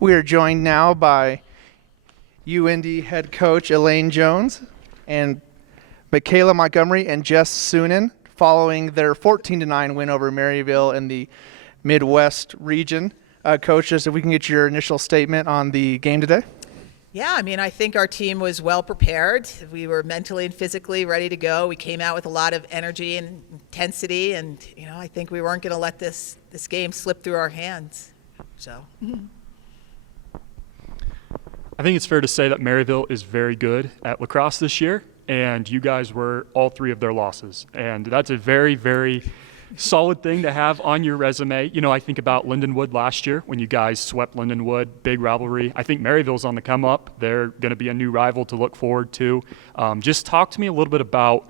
We are joined now by UND head coach Elaine Jones and Mekayla Montgomery and Jess Soenen following their 14-9 win over Maryville in the Midwest region. Coaches, if we can get your initial statement on the game today. Yeah, I mean, I think our team was well prepared. We were mentally and physically ready to go. We came out with a lot of energy and intensity, and I think we weren't going to let this game slip through our hands. So. I think it's fair to say that Maryville is very good at lacrosse this year, and you guys were all three of their losses. And that's a very, very solid thing to have on your resume. I think about Lindenwood last year when you guys swept Lindenwood, big rivalry. I think Maryville's on the come up. They're going to be a new rival to look forward to. Just talk to me a little bit about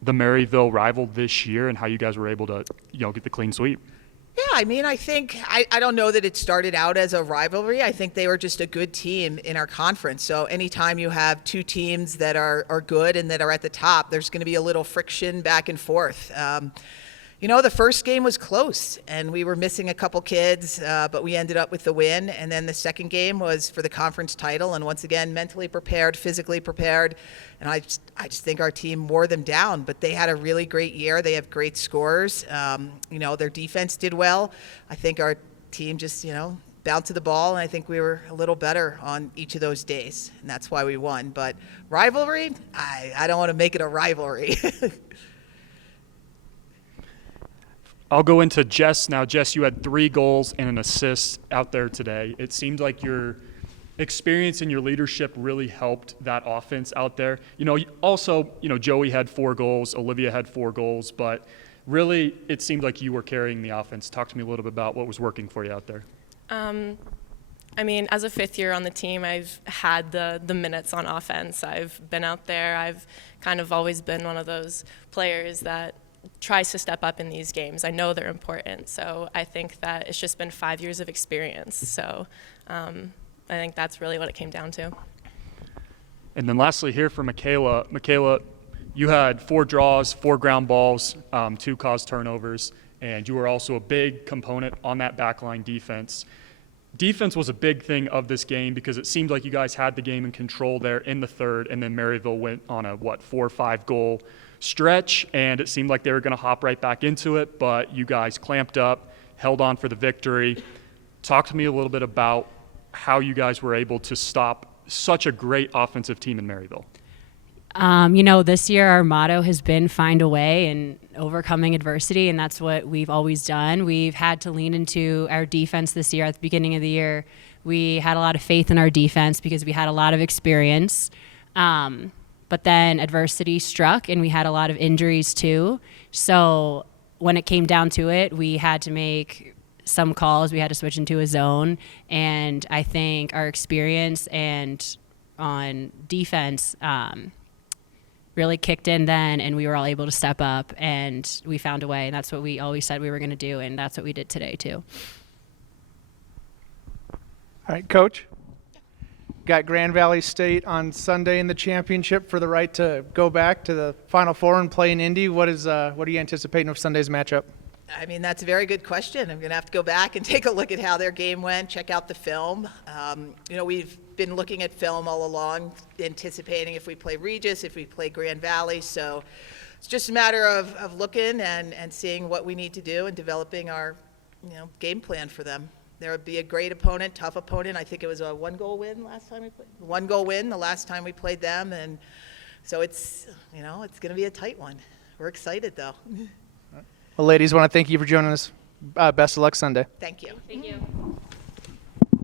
the Maryville rival this year and how you guys were able to, get the clean sweep. Yeah, I mean, I don't know that it started out as a rivalry. I think they were just a good team in our conference. So anytime you have two teams that are good and that are at the top, there's going to be a little friction back and forth. The first game was close, and we were missing a couple kids, but we ended up with the win. And then the second game was for the conference title, and once again, mentally prepared, physically prepared. And I just think our team wore them down, but they had a really great year. They have great scorers. Their defense did well. I think our team just, bounced to the ball, and I think we were a little better on each of those days, and that's why we won. But rivalry, I don't want to make it a rivalry. I'll go into Jess now. Jess, you had 3 goals and an assist out there today. It seemed like your experience and your leadership really helped that offense out there. Also, Joey had 4 goals, Olivia had 4 goals, but really it seemed like you were carrying the offense. Talk to me a little bit about what was working for you out there. As a 5th year on the team, I've had the minutes on offense. I've been out there. I've kind of always been one of those players that tries to step up in these games. I know they're important, so I think that it's just been 5 years of experience. So I think that's really what it came down to. And then lastly here for Mekayla. Mekayla, you had 4 draws, 4 ground balls, 2 caused turnovers, and you were also a big component on that backline defense. Defense was a big thing of this game because it seemed like you guys had the game in control there in the third, and then Maryville went on a 4 or 5 goal stretch, and it seemed like they were going to hop right back into it, but you guys clamped up, held on for the victory. Talk to me a little bit about how you guys were able to stop such a great offensive team in Maryville. This year our motto has been find a way and overcoming adversity, and that's what we've always done. We've had to lean into our defense this year. At the beginning of the year, we had a lot of faith in our defense because we had a lot of experience. But then adversity struck, and we had a lot of injuries too. So when it came down to it, we had to make some calls. We had to switch into a zone. And I think our experience and on defense really kicked in then, and we were all able to step up, and we found a way. And that's what we always said we were going to do, and that's what we did today too. All right, Coach. Got Grand Valley State on Sunday in the championship for the right to go back to the Final Four and play in Indy. What are you anticipating of Sunday's matchup? I mean, that's a very good question. I'm going to have to go back and take a look at how their game went, check out the film. We've been looking at film all along, anticipating if we play Regis, if we play Grand Valley. So it's just a matter of looking and seeing what we need to do and developing our game plan for them. There would be a great opponent, tough opponent. I think it was a 1-goal win last time we played. 1-goal win the last time we played them, and so it's it's going to be a tight one. We're excited though. Well, ladies, I want to thank you for joining us. Best of luck Sunday. Thank you. Thank you.